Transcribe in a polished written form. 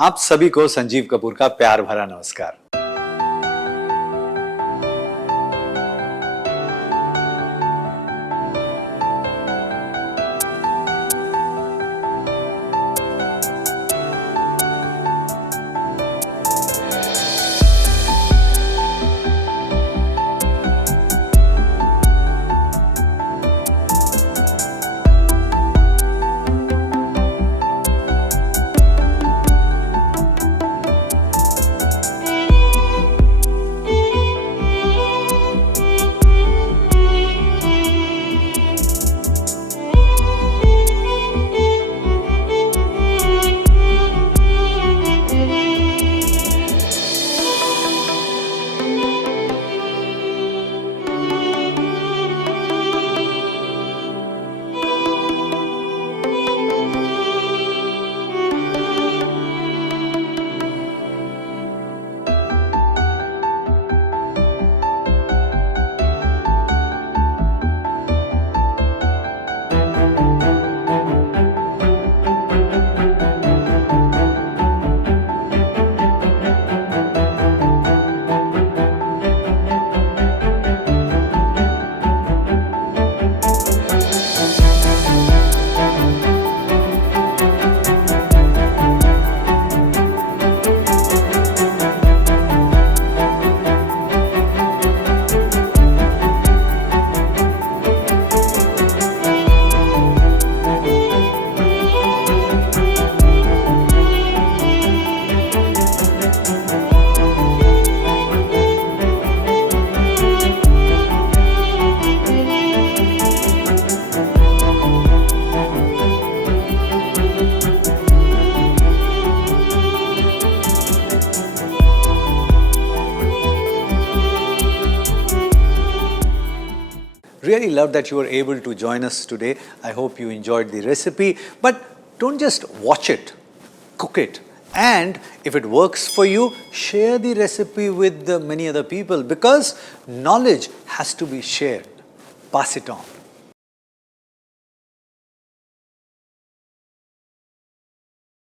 आप सभी को संजीव कपूर का प्यार भरा नमस्कार। Really love that you were able to join us today. I hope you enjoyed the recipe. But don't just watch it, cook it. And if it works for you, share the recipe with many other people, because knowledge has to be shared. Pass it on.